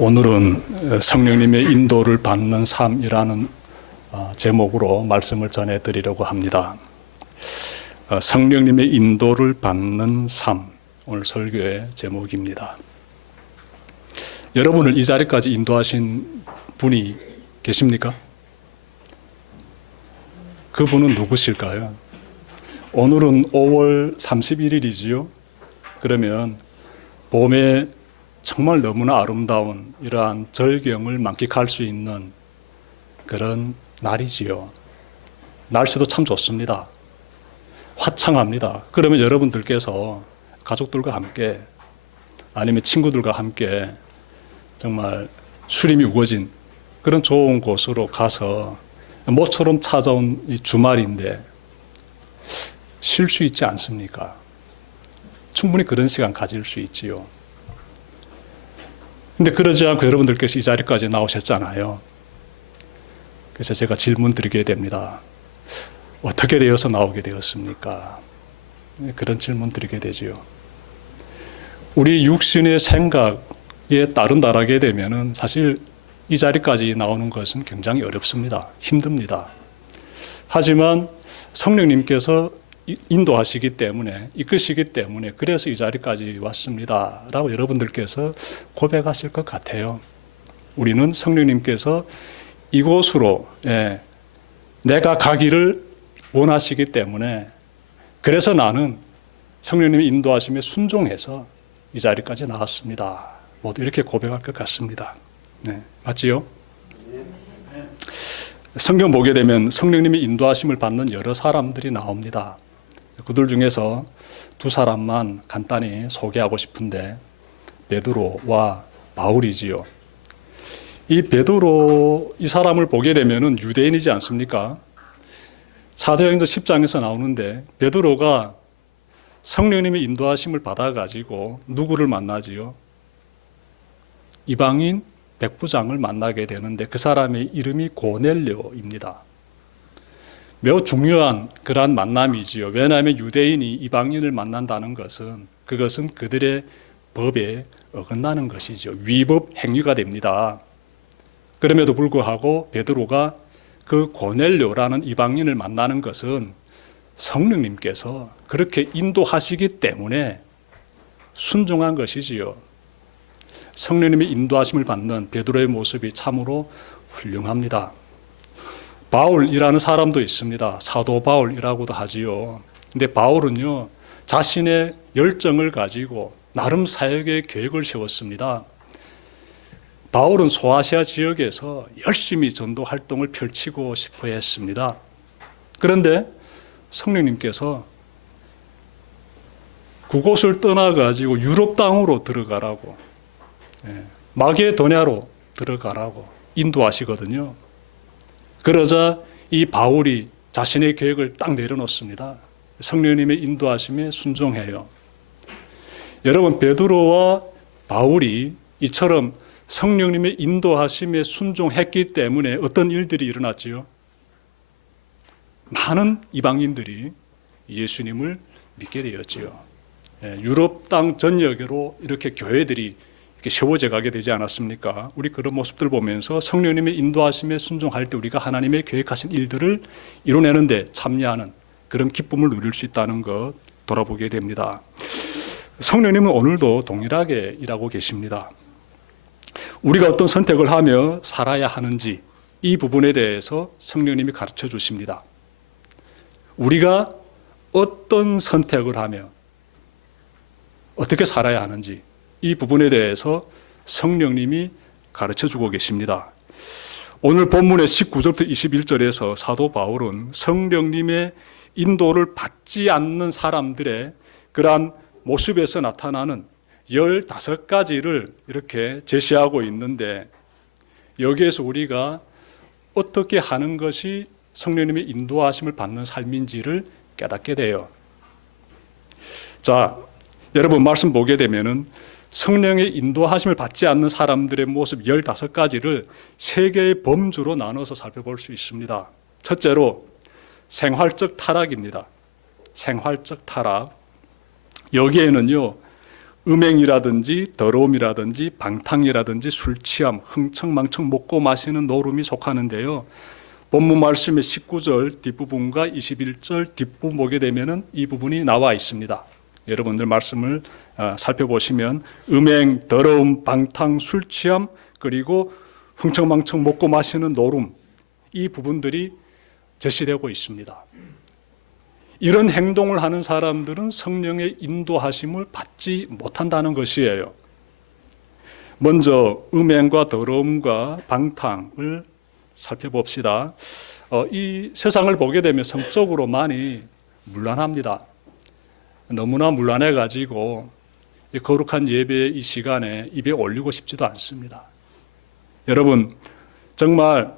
오늘은 성령님의 인도를 받는 삶이라는 제목으로 말씀을 전해드리려고 합니다. 성령님의 인도를 받는 삶, 오늘 설교의 제목입니다. 여러분을 이 자리까지 인도하신 분이 계십니까? 그분은 누구실까요? 오늘은 5월 31일이지요. 그러면 봄에 정말 너무나 아름다운 이러한 절경을 만끽할 수 있는 그런 날이지요. 날씨도 참 좋습니다. 화창합니다. 그러면 여러분들께서 가족들과 함께 아니면 친구들과 함께 정말 수림이 우거진 그런 좋은 곳으로 가서 모처럼 찾아온 이 주말인데 쉴 수 있지 않습니까? 충분히 그런 시간 가질 수 있지요. 근데 그러지 않고 여러분들께서 이 자리까지 나오셨잖아요. 그래서 제가 질문 드리게 됩니다. 어떻게 되어서 나오게 되었습니까? 그런 질문 드리게 되지요. 우리 육신의 생각에 따른다라게 되면은 사실 이 자리까지 나오는 것은 굉장히 어렵습니다. 힘듭니다. 하지만 성령님께서 인도하시기 때문에, 이끄시기 때문에 그래서 이 자리까지 왔습니다 라고 여러분들께서 고백하실 것 같아요. 우리는 성령님께서 이곳으로 내가 가기를 원하시기 때문에, 그래서 나는 성령님의 인도하심에 순종해서 이 자리까지 나왔습니다. 모두 이렇게 고백할 것 같습니다. 네, 맞지요? 성경 보게 되면 성령님의 인도하심을 받는 여러 사람들이 나옵니다. 그들 중에서 두 사람만 간단히 소개하고 싶은데, 베드로와 바울이지요. 이 베드로, 이 사람을 보게 되면은 유대인이지 않습니까? 사도행전 10장에서 나오는데 베드로가 성령님의 인도하심을 받아가지고 누구를 만나지요? 이방인 백부장을 만나게 되는데 그 사람의 이름이 고넬료입니다. 매우 중요한 그러한 만남이지요. 왜냐하면 유대인이 이방인을 만난다는 것은 그것은 그들의 법에 어긋나는 것이죠. 위법 행위가 됩니다. 그럼에도 불구하고 베드로가 그 고넬료라는 이방인을 만나는 것은 성령님께서 그렇게 인도하시기 때문에 순종한 것이지요. 성령님의 인도하심을 받는 베드로의 모습이 참으로 훌륭합니다. 바울이라는 사람도 있습니다. 사도 바울이라고도 하지요. 근데 바울은요, 자신의 열정을 가지고 나름 사역의 계획을 세웠습니다. 바울은 소아시아 지역에서 열심히 전도 활동을 펼치고 싶어 했습니다. 그런데 성령님께서 그곳을 떠나가지고 유럽 땅으로 들어가라고, 마게도냐로 들어가라고 인도하시거든요. 그러자 이 바울이 자신의 계획을 딱 내려놓습니다. 성령님의 인도하심에 순종해요. 여러분, 베드로와 바울이 이처럼 성령님의 인도하심에 순종했기 때문에 어떤 일들이 일어났지요? 많은 이방인들이 예수님을 믿게 되었지요. 유럽 땅 전역으로 이렇게 교회들이 이렇게 세워져 가게 되지 않았습니까? 우리 그런 모습들 보면서 성령님의 인도하심에 순종할 때 우리가 하나님의 계획하신 일들을 이뤄내는데 참여하는 그런 기쁨을 누릴 수 있다는 것 돌아보게 됩니다. 성령님은 오늘도 동일하게 일하고 계십니다. 우리가 어떤 선택을 하며 살아야 하는지 이 부분에 대해서 성령님이 가르쳐 주십니다. 우리가 어떤 선택을 하며 어떻게 살아야 하는지 이 부분에 대해서 성령님이 가르쳐 주고 계십니다. 오늘 본문의 19절부터 21절에서 사도 바울은 성령님의 인도를 받지 않는 사람들의 그러한 모습에서 나타나는 15가지를 이렇게 제시하고 있는데, 여기에서 우리가 어떻게 하는 것이 성령님의 인도하심을 받는 삶인지를 깨닫게 돼요. 자, 여러분 말씀 보게 되면은 성령의 인도하심을 받지 않는 사람들의 모습 15가지를 3개의 범주로 나눠서 살펴볼 수 있습니다. 첫째로 생활적 타락입니다. 생활적 타락. 여기에는요, 음행이라든지 더러움이라든지 방탕이라든지 술 취함, 흥청망청 먹고 마시는 노름이 속하는데요. 본문 말씀의 19절 뒷부분과 21절 뒷부분 보게 되면은 이 부분이 나와 있습니다. 여러분들 말씀을 살펴보시면 음행, 더러움, 방탕, 술 취함, 그리고 흥청망청 먹고 마시는 노름, 이 부분들이 제시되고 있습니다. 이런 행동을 하는 사람들은 성령의 인도하심을 받지 못한다는 것이에요. 먼저 음행과 더러움과 방탕을 살펴봅시다. 이 세상을 보게 되면 성적으로 많이 문란합니다. 너무나 문란해가지고 거룩한 예배의 이 시간에 입에 올리고 싶지도 않습니다. 여러분, 정말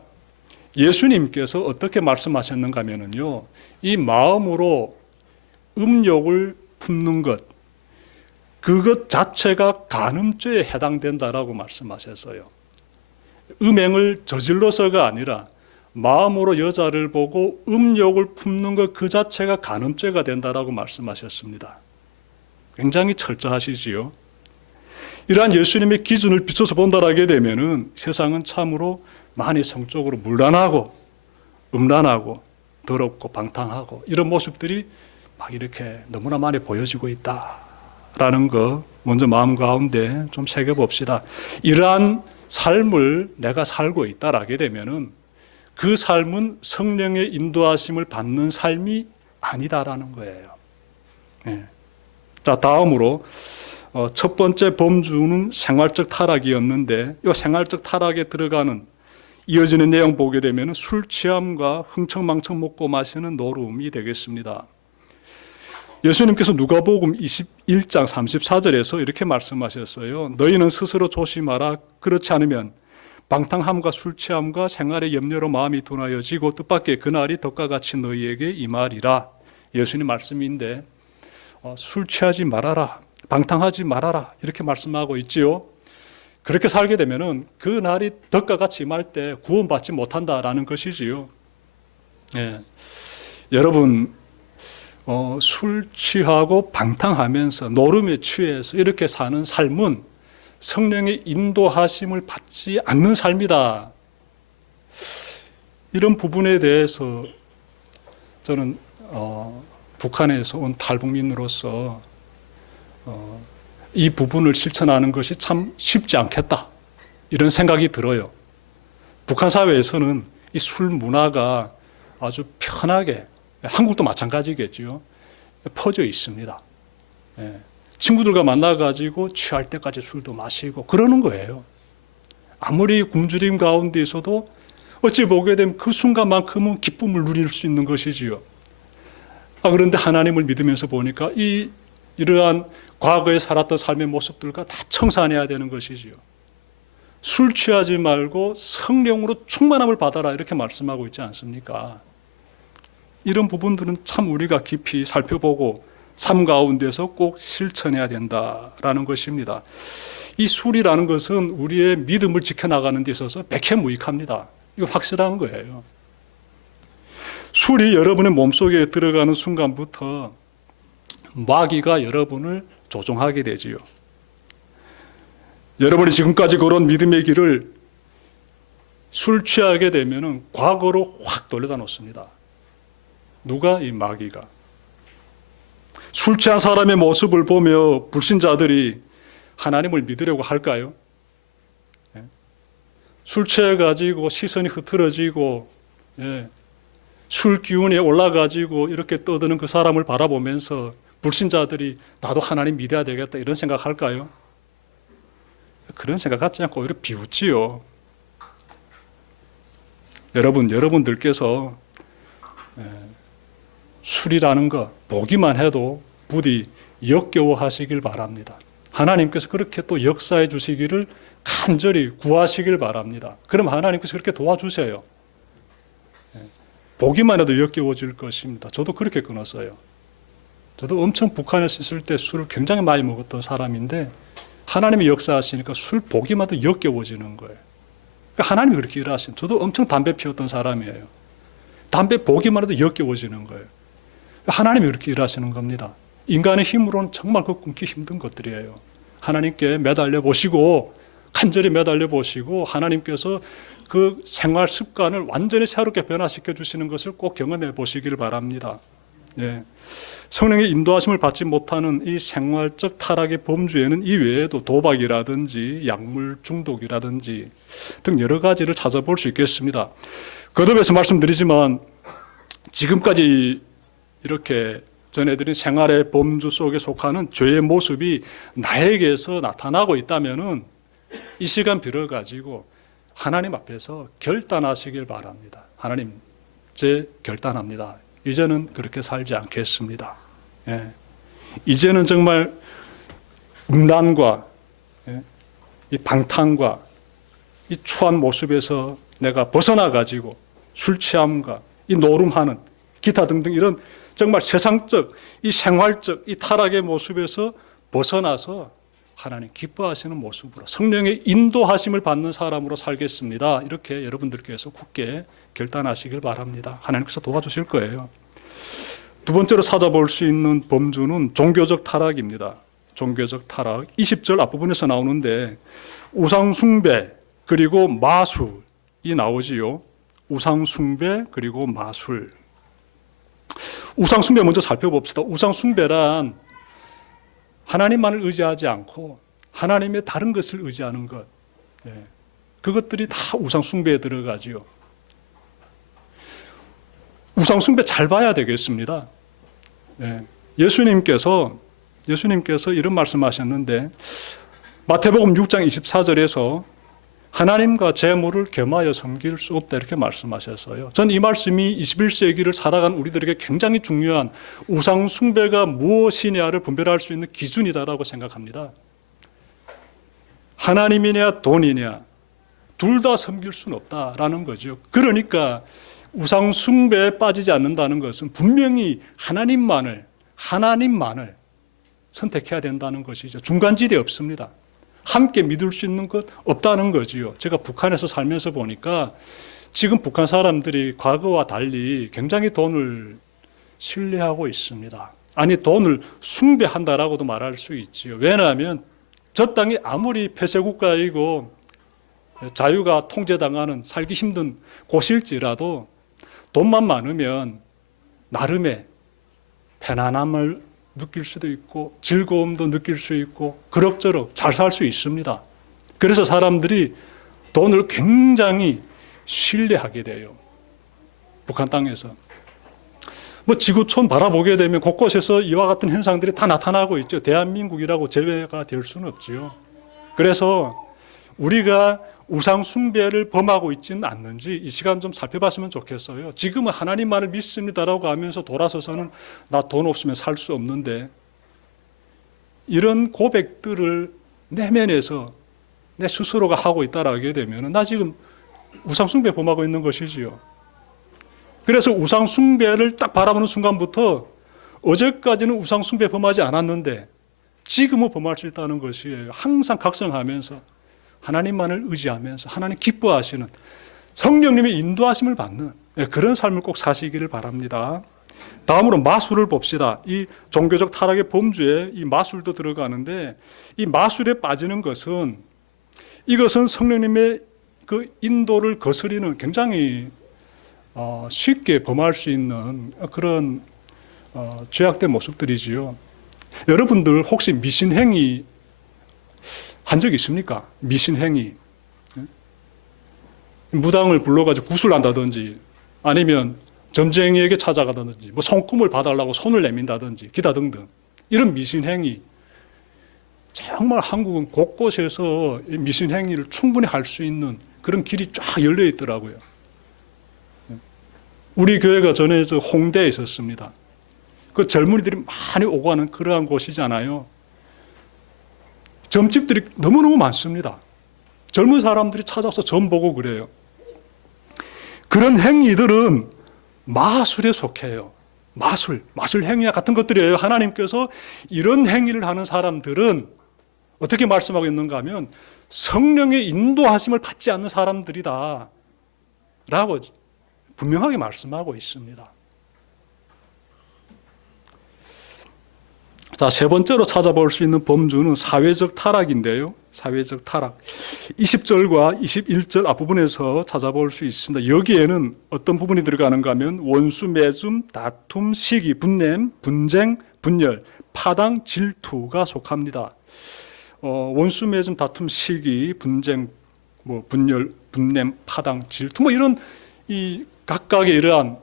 예수님께서 어떻게 말씀하셨는가 하면요, 이 마음으로 음욕을 품는 것, 그것 자체가 간음죄에 해당된다라고 말씀하셨어요. 음행을 저질러서가 아니라 마음으로 여자를 보고 음욕을 품는 것 그 자체가 간음죄가 된다라고 말씀하셨습니다. 굉장히 철저하시지요. 이러한 예수님의 기준을 비춰서 본다라게 되면은 세상은 참으로 많이 성적으로 문란하고 음란하고 더럽고 방탕하고 이런 모습들이 막 이렇게 너무나 많이 보여지고 있다라는 거 먼저 마음 가운데 좀 새겨봅시다. 이러한 삶을 내가 살고 있다라게 되면은 그 삶은 성령의 인도하심을 받는 삶이 아니다라는 거예요. 네. 자, 다음으로 첫 번째 범주는 생활적 타락이었는데 이 생활적 타락에 들어가는 이어지는 내용 보게 되면 술 취함과 흥청망청 먹고 마시는 노름이 되겠습니다. 예수님께서 누가복음 21장 34절에서 이렇게 말씀하셨어요. 너희는 스스로 조심하라. 그렇지 않으면 방탕함과 술 취함과 생활의 염려로 마음이 둔하여지고 뜻밖의 그날이 덕과 같이 너희에게 임하리라. 예수님 말씀인데 술 취하지 말아라. 방탕하지 말아라. 이렇게 말씀하고 있지요. 그렇게 살게 되면은 그 날이 덕과 같이 임할 때 구원받지 못한다라는 것이지요. 예. 여러분, 술 취하고 방탕하면서 노름에 취해서 이렇게 사는 삶은 성령의 인도하심을 받지 않는 삶이다. 이런 부분에 대해서 저는 북한에서 온 탈북민으로서 이 부분을 실천하는 것이 참 쉽지 않겠다. 이런 생각이 들어요. 북한 사회에서는 이 술 문화가 아주 편하게, 한국도 마찬가지겠죠, 퍼져 있습니다. 예. 친구들과 만나가지고 취할 때까지 술도 마시고 그러는 거예요. 아무리 굶주림 가운데서도 어찌 보게 되면 그 순간만큼은 기쁨을 누릴 수 있는 것이지요. 그런데 하나님을 믿으면서 보니까 이러한 과거에 살았던 삶의 모습들과 다 청산해야 되는 것이지요. 술 취하지 말고 성령으로 충만함을 받아라 이렇게 말씀하고 있지 않습니까? 이런 부분들은 참 우리가 깊이 살펴보고 삶 가운데서 꼭 실천해야 된다라는 것입니다. 이 술이라는 것은 우리의 믿음을 지켜나가는 데 있어서 백해무익합니다. 이거 확실한 거예요. 술이 여러분의 몸속에 들어가는 순간부터 마귀가 여러분을 조종하게 되지요. 여러분이 지금까지 걸어온 믿음의 길을 술 취하게 되면 과거로 확 돌려다 놓습니다. 누가? 이 마귀가. 술 취한 사람의 모습을 보며 불신자들이 하나님을 믿으려고 할까요? 술 취해가지고 시선이 흐트러지고 술 기운에 올라가지고 이렇게 떠드는 그 사람을 바라보면서 불신자들이 나도 하나님 믿어야 되겠다 이런 생각할까요? 그런 생각 갖지 않고 오히려 비웃지요. 여러분들께서 술이라는 거 보기만 해도 부디 역겨워하시길 바랍니다. 하나님께서 그렇게 또 역사해 주시기를 간절히 구하시길 바랍니다. 그럼 하나님께서 그렇게 도와주세요. 보기만 해도 역겨워질 것입니다. 저도 그렇게 끊었어요. 저도 엄청 북한에서 있을 때 술을 굉장히 많이 먹었던 사람인데 하나님이 역사하시니까 술 보기만 해도 역겨워지는 거예요. 그러니까 하나님이 그렇게 일하시는, 저도 엄청 담배 피웠던 사람이에요. 담배 보기만 해도 역겨워지는 거예요. 하나님이 그렇게 일하시는 겁니다. 인간의 힘으로는 정말 그 끊기 힘든 것들이에요. 하나님께 매달려 보시고 간절히 매달려 보시고 하나님께서 그 생활 습관을 완전히 새롭게 변화시켜 주시는 것을 꼭 경험해 보시길 바랍니다. 예. 성령의 인도하심을 받지 못하는 이 생활적 타락의 범주에는 이 외에도 도박이라든지 약물 중독이라든지 등 여러 가지를 찾아볼 수 있겠습니다. 거듭해서 말씀드리지만 지금까지 이렇게 전해드린 생활의 범주 속에 속하는 죄의 모습이 나에게서 나타나고 있다면은 이 시간 빌어가지고 하나님 앞에서 결단하시길 바랍니다. 하나님, 제 결단합니다. 이제는 그렇게 살지 않겠습니다. 예. 이제는 정말 음란과 이 방탕과 이 추한 모습에서 내가 벗어나가지고 술 취함과 이 노름하는 기타 등등 이런 정말 세상적, 이 생활적, 이 타락의 모습에서 벗어나서 하나님 기뻐하시는 모습으로 성령의 인도하심을 받는 사람으로 살겠습니다. 이렇게 여러분들께서 굳게 결단하시길 바랍니다. 하나님께서 도와주실 거예요. 두 번째로 찾아볼 수 있는 범주는 종교적 타락입니다. 종교적 타락. 20절 앞부분에서 나오는데 우상 숭배 그리고 마술이 나오지요. 우상 숭배 그리고 마술. 우상 숭배 먼저 살펴봅시다. 우상 숭배란 하나님만을 의지하지 않고 하나님의 다른 것을 의지하는 것. 그것들이 다 우상 숭배에 들어가지요. 우상 숭배 잘 봐야 되겠습니다. 예수님께서 이런 말씀하셨는데 마태복음 6장 24절에서 하나님과 재물을 겸하여 섬길 수 없다 이렇게 말씀하셨어요. 전 이 말씀이 21세기를 살아간 우리들에게 굉장히 중요한 우상 숭배가 무엇이냐를 분별할 수 있는 기준이다라고 생각합니다. 하나님이냐 돈이냐 둘 다 섬길 수는 없다라는 거죠. 그러니까 우상 숭배에 빠지지 않는다는 것은 분명히 하나님만을 선택해야 된다는 것이죠. 중간질이 없습니다. 함께 믿을 수 있는 것 없다는 거지요. 제가 북한에서 살면서 보니까 지금 북한 사람들이 과거와 달리 굉장히 돈을 신뢰하고 있습니다. 아니 돈을 숭배한다라고도 말할 수 있지요. 왜냐하면 저 땅이 아무리 폐쇄국가이고 자유가 통제당하는 살기 힘든 곳일지라도 돈만 많으면 나름의 편안함을 느낄 수도 있고 즐거움도 느낄 수 있고 그럭저럭 잘 살 수 있습니다. 그래서 사람들이 돈을 굉장히 신뢰하게 돼요. 북한 땅에서. 지구촌 바라보게 되면 곳곳에서 이와 같은 현상들이 다 나타나고 있죠. 대한민국이라고 제외가 될 수는 없지요. 그래서 우리가 우상 숭배를 범하고 있지는 않는지 이 시간 좀 살펴봤으면 좋겠어요. 지금은 하나님만을 믿습니다라고 하면서 돌아서서는 나 돈 없으면 살 수 없는데 이런 고백들을 내면에서 내 스스로가 하고 있다라고 하게 되면 나 지금 우상 숭배 범하고 있는 것이지요. 그래서 우상 숭배를 딱 바라보는 순간부터 어제까지는 우상 숭배 범하지 않았는데 지금은 범할 수 있다는 것이에요. 항상 각성하면서 하나님만을 의지하면서 하나님 기뻐하시는 성령님의 인도하심을 받는 그런 삶을 꼭 사시기를 바랍니다. 다음으로 마술을 봅시다. 이 종교적 타락의 범주에 이 마술도 들어가는데 이 마술에 빠지는 것은 이것은 성령님의 그 인도를 거스리는 굉장히 쉽게 범할 수 있는 그런 죄악된 모습들이지요. 여러분들 혹시 미신행위 한 적 있습니까? 미신행위. 무당을 불러가지고 구슬한다든지 아니면 점쟁이에게 찾아가다든지 손금을 봐달라고 손을 내민다든지 기타 등등 이런 미신행위 정말 한국은 곳곳에서 미신행위를 충분히 할 수 있는 그런 길이 쫙 열려 있더라고요. 우리 교회가 전에 홍대에 있었습니다. 그 젊은이들이 많이 오고 가는 그러한 곳이잖아요. 점집들이 너무너무 많습니다. 젊은 사람들이 찾아서 점 보고 그래요. 그런 행위들은 마술에 속해요. 마술 행위와 같은 것들이에요. 하나님께서 이런 행위를 하는 사람들은 어떻게 말씀하고 있는가 하면 성령의 인도하심을 받지 않는 사람들이다 라고 분명하게 말씀하고 있습니다. 자, 세 번째로 찾아볼 수 있는 범주는 사회적 타락인데요. 사회적 타락. 20절과 21절 앞부분에서 찾아볼 수 있습니다. 여기에는 어떤 부분이 들어가는가 하면 원수, 매점, 다툼, 시기, 분냄, 분쟁, 분열, 파당, 질투가 속합니다. 원수, 매점, 다툼, 시기, 분쟁, 분열, 분냄, 파당, 질투 이런 이 각각의 이러한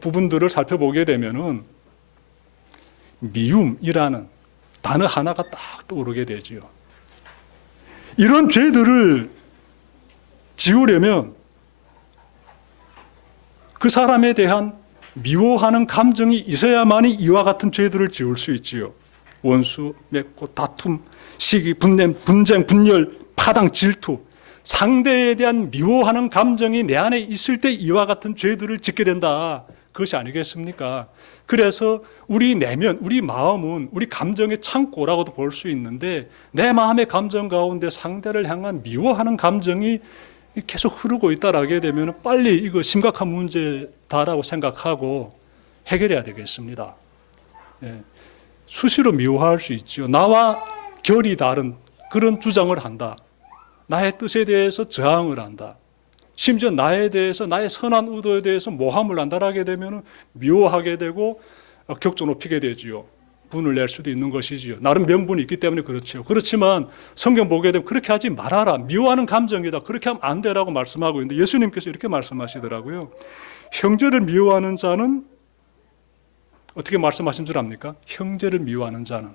부분들을 살펴보게 되면은 미움이라는 단어 하나가 딱 떠오르게 되지요. 이런 죄들을 지우려면 그 사람에 대한 미워하는 감정이 있어야만이 이와 같은 죄들을 지울 수 있지요. 원수, 맺고, 다툼, 시기, 분냄, 분쟁, 분열, 파당, 질투. 상대에 대한 미워하는 감정이 내 안에 있을 때 이와 같은 죄들을 짓게 된다. 그것이 아니겠습니까? 그래서 우리 내면, 우리 마음은 우리 감정의 창고라고도 볼 수 있는데 내 마음의 감정 가운데 상대를 향한 미워하는 감정이 계속 흐르고 있다라게 되면 빨리 이거 심각한 문제다라고 생각하고 해결해야 되겠습니다. 예. 수시로 미워할 수 있죠. 나와 결이 다른 그런 주장을 한다. 나의 뜻에 대해서 저항을 한다. 심지어 나에 대해서 나의 선한 의도에 대해서 모함을 한다라게 되면 미워하게 되고 격조 높이게 되지요. 분을 낼 수도 있는 것이지요. 나름 명분이 있기 때문에 그렇죠. 그렇지만 성경 보게 되면 그렇게 하지 말아라. 미워하는 감정이다. 그렇게 하면 안 되라고 말씀하고 있는데 예수님께서 이렇게 말씀하시더라고요. 형제를 미워하는 자는 어떻게 말씀하신 줄 압니까? 형제를 미워하는 자는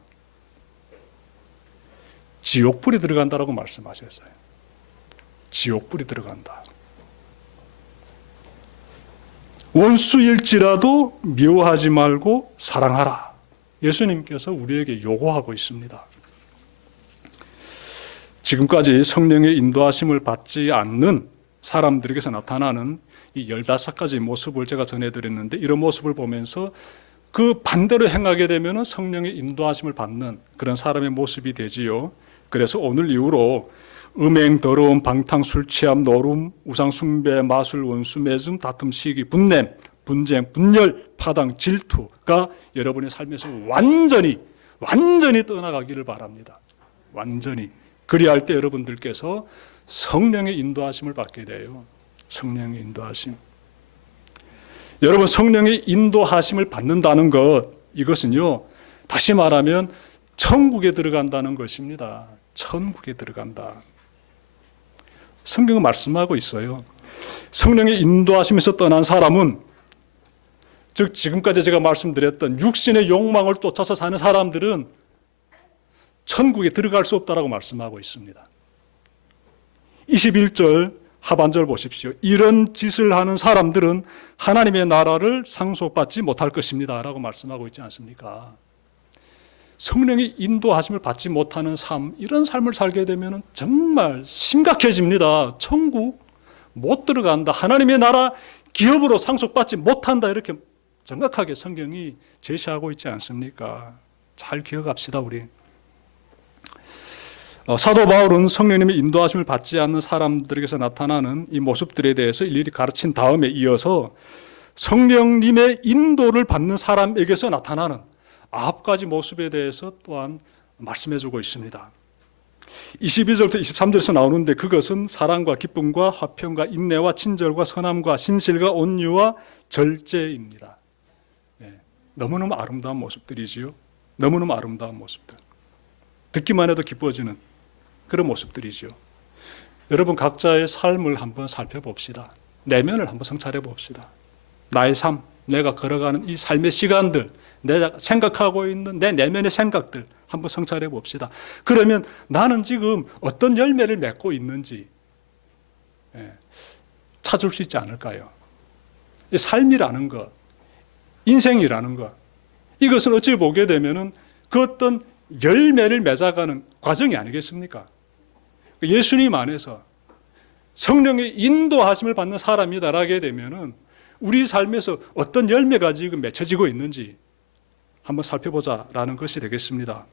지옥불이 들어간다라고 말씀하셨어요. 지옥불이 들어간다. 원수일지라도 미워하지 말고 사랑하라. 예수님께서 우리에게 요구하고 있습니다. 지금까지 성령의 인도하심을 받지 않는 사람들에게서 나타나는 이 15가지 모습을 제가 전해드렸는데 이런 모습을 보면서 그 반대로 행하게 되면 성령의 인도하심을 받는 그런 사람의 모습이 되지요. 그래서 오늘 이후로 음행, 더러움, 방탕, 술 취함, 노름, 우상 숭배, 마술, 원수, 매점, 다툼, 시기, 분냄, 분쟁, 분열, 파당, 질투가 여러분의 삶에서 완전히 떠나가기를 바랍니다. 완전히. 그리할 때 여러분들께서 성령의 인도하심을 받게 돼요. 성령의 인도하심. 여러분, 성령의 인도하심을 받는다는 것, 이것은요, 다시 말하면 천국에 들어간다는 것입니다. 천국에 들어간다. 성경은 말씀하고 있어요. 성령의 인도하심에서 떠난 사람은, 즉 지금까지 제가 말씀드렸던 육신의 욕망을 쫓아서 사는 사람들은 천국에 들어갈 수 없다라고 말씀하고 있습니다. 21절 하반절 보십시오. 이런 짓을 하는 사람들은 하나님의 나라를 상속받지 못할 것입니다 라고 말씀하고 있지 않습니까? 성령의 인도하심을 받지 못하는 삶, 이런 삶을 살게 되면 정말 심각해집니다. 천국 못 들어간다. 하나님의 나라 기업으로 상속받지 못한다. 이렇게 정확하게 성경이 제시하고 있지 않습니까? 잘 기억합시다, 우리. 사도 바울은 성령님의 인도하심을 받지 않는 사람들에게서 나타나는 이 모습들에 대해서 일일이 가르친 다음에 이어서 성령님의 인도를 받는 사람에게서 나타나는 9가지 모습에 대해서 또한 말씀해주고 있습니다. 22절부터 23절에서 나오는데 그것은 사랑과 기쁨과 화평과 인내와 친절과 선함과 신실과 온유와 절제입니다. 너무너무 아름다운 모습들이지요. 너무너무 아름다운 모습들. 듣기만 해도 기뻐지는 그런 모습들이죠. 여러분 각자의 삶을 한번 살펴봅시다. 내면을 한번 성찰해 봅시다. 나의 삶, 내가 걸어가는 이 삶의 시간들, 내가 생각하고 있는 내 내면의 생각들 한번 성찰해 봅시다. 그러면 나는 지금 어떤 열매를 맺고 있는지 찾을 수 있지 않을까요? 삶이라는 것, 인생이라는 것, 이것은 어찌 보게 되면은 그 어떤 열매를 맺어가는 과정이 아니겠습니까? 예수님 안에서 성령의 인도하심을 받는 사람이다라게 되면은 우리 삶에서 어떤 열매가 지금 맺혀지고 있는지 한번 살펴보자라는 것이 되겠습니다.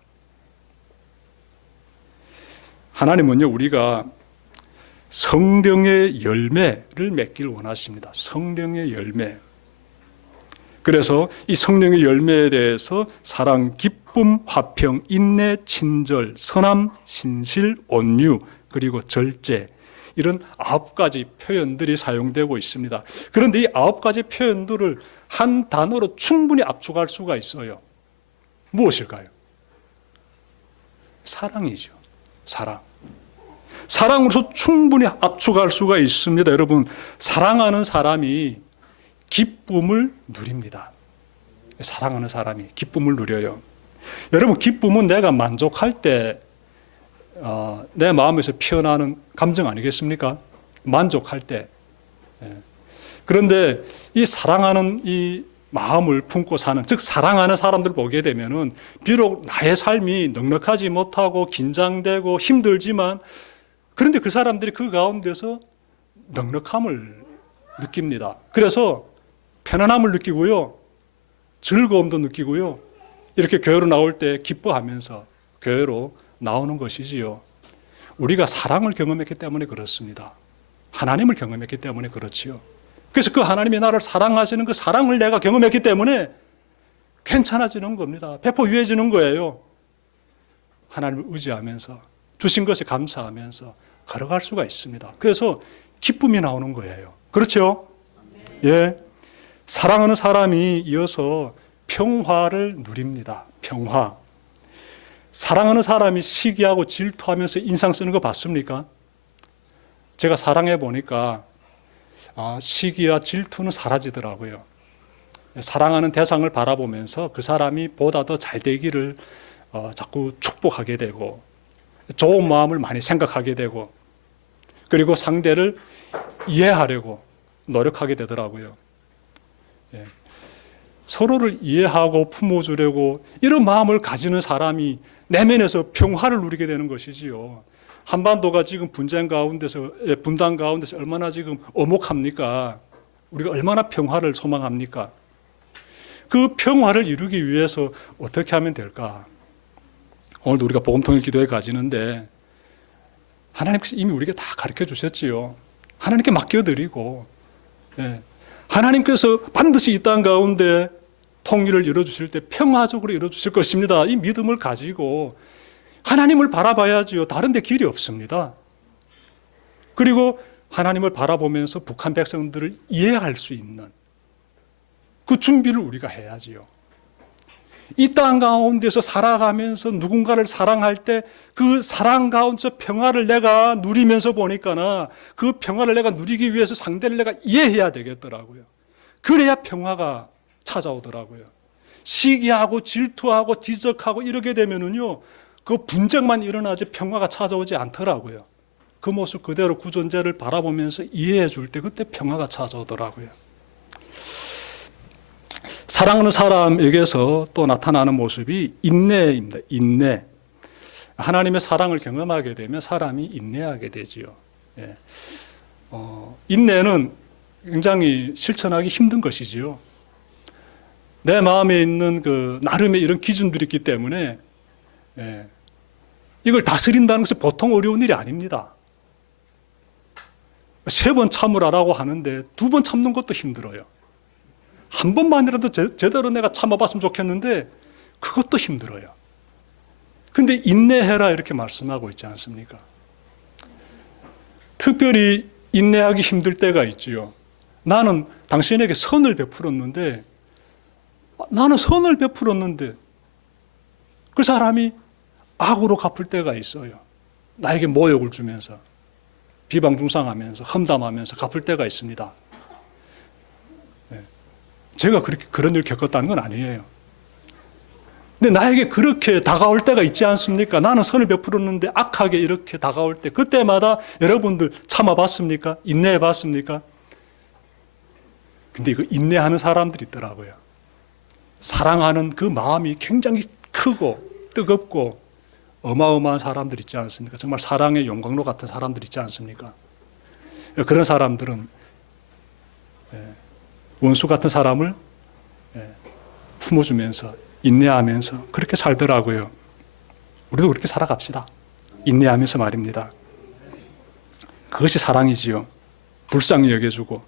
하나님은요, 우리가 성령의 열매를 맺길 원하십니다. 성령의 열매. 그래서 이 성령의 열매에 대해서 사랑, 기쁨, 기쁨, 화평, 인내, 친절, 선함, 신실, 온유, 그리고 절제, 이런 9가지 표현들이 사용되고 있습니다. 그런데 이 9가지 표현들을 한 단어로 충분히 압축할 수가 있어요. 무엇일까요? 사랑이죠. 사랑. 사랑으로서 충분히 압축할 수가 있습니다. 여러분, 사랑하는 사람이 기쁨을 누립니다. 사랑하는 사람이 기쁨을 누려요. 여러분, 기쁨은 내가 만족할 때 내 마음에서 피어나는 감정 아니겠습니까? 만족할 때. 그런데 이 사랑하는 이 마음을 품고 사는, 즉 사랑하는 사람들 보게 되면은 비록 나의 삶이 넉넉하지 못하고 긴장되고 힘들지만, 그런데 그 사람들이 그 가운데서 넉넉함을 느낍니다. 그래서 편안함을 느끼고요, 즐거움도 느끼고요, 이렇게 교회로 나올 때 기뻐하면서 교회로 나오는 것이지요. 우리가 사랑을 경험했기 때문에 그렇습니다. 하나님을 경험했기 때문에 그렇지요. 그래서 그 하나님이 나를 사랑하시는 그 사랑을 내가 경험했기 때문에 괜찮아지는 겁니다. 배포 유해지는 거예요. 하나님을 의지하면서, 주신 것에 감사하면서 걸어갈 수가 있습니다. 그래서 기쁨이 나오는 거예요. 그렇죠? 예. 사랑하는 사람이 이어서 평화를 누립니다. 평화. 사랑하는 사람이 시기하고 질투하면서 인상 쓰는 거 봤습니까? 제가 사랑해 보니까 시기와 질투는 사라지더라고요. 사랑하는 대상을 바라보면서 그 사람이 보다 더 잘 되기를 자꾸 축복하게 되고, 좋은 마음을 많이 생각하게 되고, 그리고 상대를 이해하려고 노력하게 되더라고요. 예. 서로를 이해하고 품어주려고 이런 마음을 가지는 사람이 내면에서 평화를 누리게 되는 것이지요. 한반도가 지금 분단 가운데서 얼마나 지금 엄혹합니까? 우리가 얼마나 평화를 소망합니까? 그 평화를 이루기 위해서 어떻게 하면 될까? 오늘도 우리가 복음통일 기도회 가지는데 하나님께서 이미 우리에게 다 가르쳐 주셨지요. 하나님께 맡겨드리고, 하나님께서 반드시 이 땅 가운데 통일을 이루어주실 때 평화적으로 이루어주실 것입니다. 이 믿음을 가지고 하나님을 바라봐야지요. 다른 데 길이 없습니다. 그리고 하나님을 바라보면서 북한 백성들을 이해할 수 있는 그 준비를 우리가 해야지요. 이 땅 가운데서 살아가면서 누군가를 사랑할 때 그 사랑 가운데서 평화를 내가 누리면서 보니까나 그 평화를 내가 누리기 위해서 상대를 내가 이해해야 되겠더라고요. 그래야 평화가 찾아오더라고요. 시기하고 질투하고 지적하고 이러게 되면은요, 그 분쟁만 일어나지 평화가 찾아오지 않더라고요. 그 모습 그대로 구존재를 바라보면서 이해해 줄 때 그때 평화가 찾아오더라고요. 사랑하는 사람에게서 또 나타나는 모습이 인내입니다. 인내. 하나님의 사랑을 경험하게 되면 사람이 인내하게 되지요. 예. 인내는 굉장히 실천하기 힘든 것이지요. 내 마음에 있는 그 나름의 이런 기준들이 있기 때문에 이걸 다스린다는 것은 보통 어려운 일이 아닙니다. 3번 참으라라고 하는데 2번 참는 것도 힘들어요. 한 번만이라도 제대로 내가 참아봤으면 좋겠는데 그것도 힘들어요. 근데 인내해라 이렇게 말씀하고 있지 않습니까? 특별히 인내하기 힘들 때가 있지요. 나는 당신에게 선을 베풀었는데 그 사람이 악으로 갚을 때가 있어요. 나에게 모욕을 주면서 비방중상하면서 험담하면서 갚을 때가 있습니다. 제가 그런 일 겪었다는 건 아니에요. 근데 나에게 그렇게 다가올 때가 있지 않습니까? 나는 선을 베풀었는데 악하게 이렇게 다가올 때, 그때마다 여러분들 참아봤습니까? 인내해봤습니까? 근데 이거 인내하는 사람들이 있더라고요. 사랑하는 그 마음이 굉장히 크고 뜨겁고 어마어마한 사람들 있지 않습니까? 정말 사랑의 용광로 같은 사람들 있지 않습니까? 그런 사람들은 원수 같은 사람을 품어주면서 인내하면서 그렇게 살더라고요. 우리도 그렇게 살아갑시다. 인내하면서 말입니다. 그것이 사랑이지요. 불쌍히 여겨주고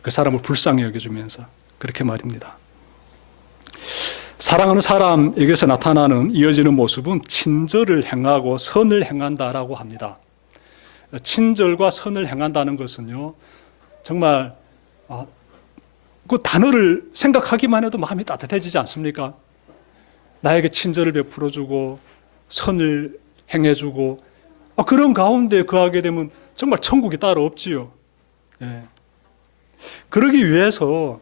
그 사람을 불쌍히 여겨주면서 그렇게 말입니다. 사랑하는 사람에게서 나타나는 이어지는 모습은 친절을 행하고 선을 행한다라고 합니다. 친절과 선을 행한다는 것은요, 정말 그 단어를 생각하기만 해도 마음이 따뜻해지지 않습니까? 나에게 친절을 베풀어주고 선을 행해주고 그런 가운데 거하게 되면 정말 천국이 따로 없지요. 예. 그러기 위해서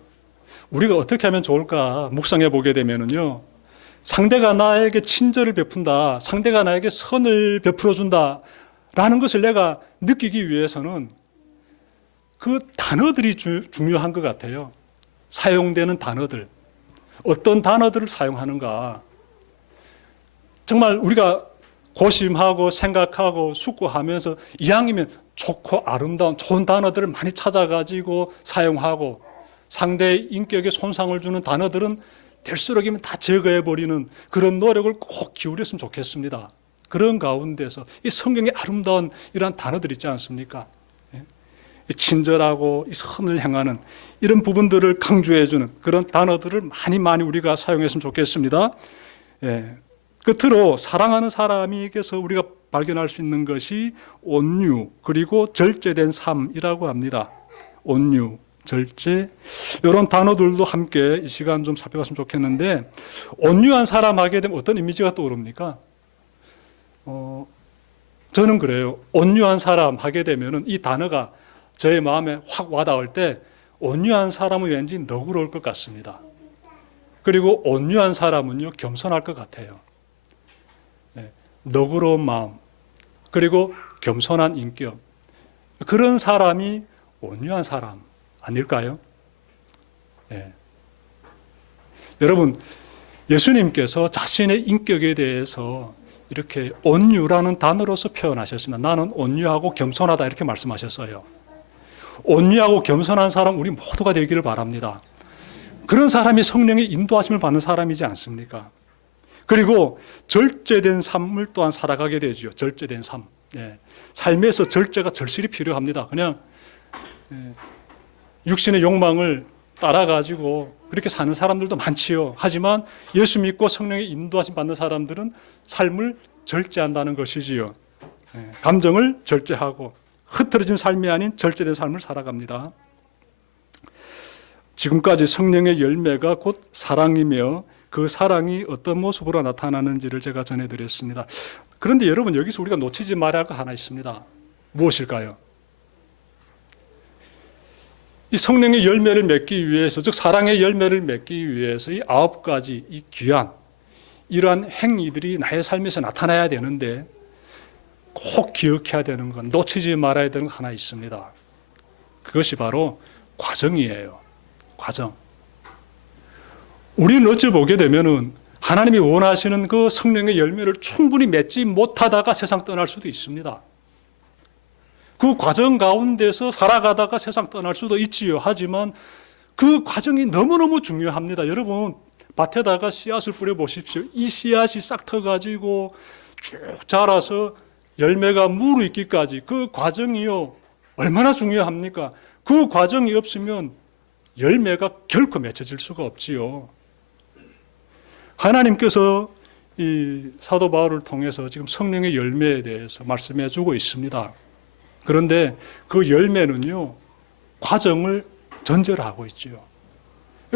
우리가 어떻게 하면 좋을까 묵상해 보게 되면은요, 상대가 나에게 친절을 베푼다, 상대가 나에게 선을 베풀어 준다 라는 것을 내가 느끼기 위해서는 그 단어들이 중요한 것 같아요. 사용되는 단어들, 어떤 단어들을 사용하는가. 정말 우리가 고심하고 생각하고 숙고하면서 이왕이면 좋고 아름다운 좋은 단어들을 많이 찾아가지고 사용하고, 상대의 인격에 손상을 주는 단어들은 될수록이면 다 제거해버리는 그런 노력을 꼭 기울였으면 좋겠습니다. 그런 가운데서 이 성경의 아름다운 이러한 단어들 있지 않습니까? 친절하고 선을 행하는 이런 부분들을 강조해주는 그런 단어들을 많이 우리가 사용했으면 좋겠습니다. 끝으로 사랑하는 사람에게서 우리가 발견할 수 있는 것이 온유 그리고 절제된 삶이라고 합니다. 온유, 절제, 이런 단어들도 함께 이 시간 좀 살펴봤으면 좋겠는데, 온유한 사람 하게 되면 어떤 이미지가 떠오릅니까? 저는 그래요. 온유한 사람 하게 되면 이 단어가 저의 마음에 확 와닿을 때 온유한 사람은 왠지 너그러울 것 같습니다. 그리고 온유한 사람은요, 겸손할 것 같아요. 너그러운 마음, 그리고 겸손한 인격, 그런 사람이 온유한 사람 아닐까요? 여러분, 예수님께서 자신의 인격에 대해서 이렇게 온유라는 단어로서 표현하셨습니다. 나는 온유하고 겸손하다 이렇게 말씀하셨어요. 온유하고 겸손한 사람 우리 모두가 되기를 바랍니다. 그런 사람이 성령의 인도하심을 받는 사람이지 않습니까? 그리고 절제된 삶을 또한 살아가게 되죠. 절제된 삶. 삶에서 절제가 절실히 필요합니다. 그냥 육신의 욕망을 따라가지고 그렇게 사는 사람들도 많지요. 하지만 예수 믿고 성령의 인도하심 받는 사람들은 삶을 절제한다는 것이지요. 감정을 절제하고 흐트러진 삶이 아닌 절제된 삶을 살아갑니다. 지금까지 성령의 열매가 곧 사랑이며 그 사랑이 어떤 모습으로 나타나는지를 제가 전해드렸습니다. 그런데 여러분, 여기서 우리가 놓치지 말아야 할 거 하나 있습니다. 무엇일까요? 이 성령의 열매를 맺기 위해서, 즉 사랑의 열매를 맺기 위해서 이 9가지 이 귀한 이러한 행위들이 나의 삶에서 나타나야 되는데, 꼭 기억해야 되는 건, 놓치지 말아야 되는 건 하나 있습니다. 그것이 바로 과정이에요. 과정. 우리는 어찌 보게 되면은 하나님이 원하시는 그 성령의 열매를 충분히 맺지 못하다가 세상 떠날 수도 있습니다. 그 과정 가운데서 살아가다가 세상 떠날 수도 있지요. 하지만 그 과정이 너무너무 중요합니다. 여러분, 밭에다가 씨앗을 뿌려보십시오. 이 씨앗이 싹 터가지고 쭉 자라서 열매가 무르익기까지 그 과정이요, 얼마나 중요합니까? 그 과정이 없으면 열매가 결코 맺혀질 수가 없지요. 하나님께서 이 사도 바울을 통해서 지금 성령의 열매에 대해서 말씀해 주고 있습니다. 그런데 그 열매는요, 과정을 전제로 하고 있지요.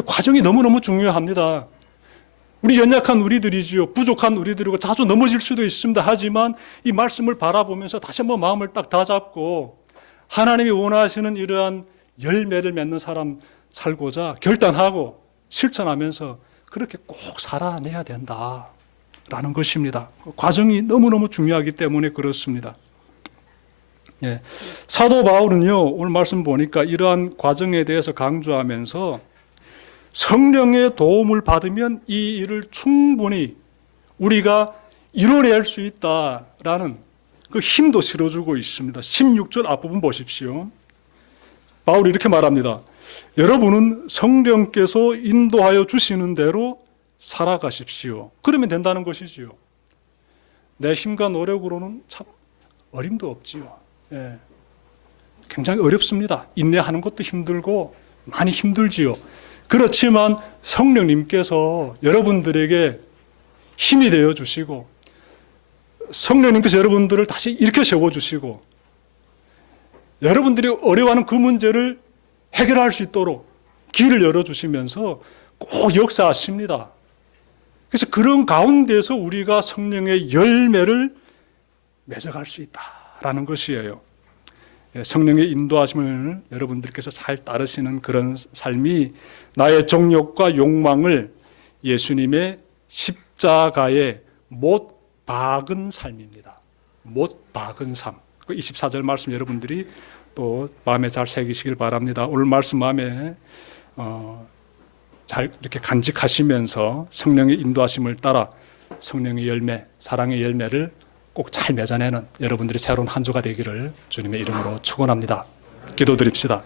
과정이 너무너무 중요합니다. 우리 연약한 우리들이지요. 부족한 우리들이고 자주 넘어질 수도 있습니다. 하지만 이 말씀을 바라보면서 다시 한번 마음을 딱 다잡고 하나님이 원하시는 이러한 열매를 맺는 사람 살고자 결단하고 실천하면서 그렇게 꼭 살아내야 된다라는 것입니다. 과정이 너무너무 중요하기 때문에 그렇습니다. 사도 바울은요, 오늘 말씀 보니까 이러한 과정에 대해서 강조하면서 성령의 도움을 받으면 이 일을 충분히 우리가 이뤄낼 수 있다라는 그 힘도 실어주고 있습니다. 16절 앞부분 보십시오. 바울이 이렇게 말합니다. 여러분은 성령께서 인도하여 주시는 대로 살아가십시오. 그러면 된다는 것이지요. 내 힘과 노력으로는 참 어림도 없지요. 굉장히 어렵습니다. 인내하는 것도 힘들고 많이 힘들지요. 그렇지만 성령님께서 여러분들에게 힘이 되어 주시고 성령님께서 여러분들을 다시 일으켜 세워 주시고 여러분들이 어려워하는 그 문제를 해결할 수 있도록 길을 열어주시면서 꼭 역사하십니다. 그래서 그런 가운데서 우리가 성령의 열매를 맺어갈 수 있다라는 것이에요. 성령의 인도하심을 여러분들께서 잘 따르시는 그런 삶이 나의 정욕과 욕망을 예수님의 십자가에 못 박은 삶입니다. 못 박은 삶. 24절 말씀 여러분들이 또 마음에 잘 새기시길 바랍니다. 오늘 말씀 마음에 잘 이렇게 간직하시면서 성령의 인도하심을 따라 성령의 열매, 사랑의 열매를 꼭 잘 맺어내는 여러분들이 새로운 한 주가 되기를 주님의 이름으로 축원합니다. 기도드립시다.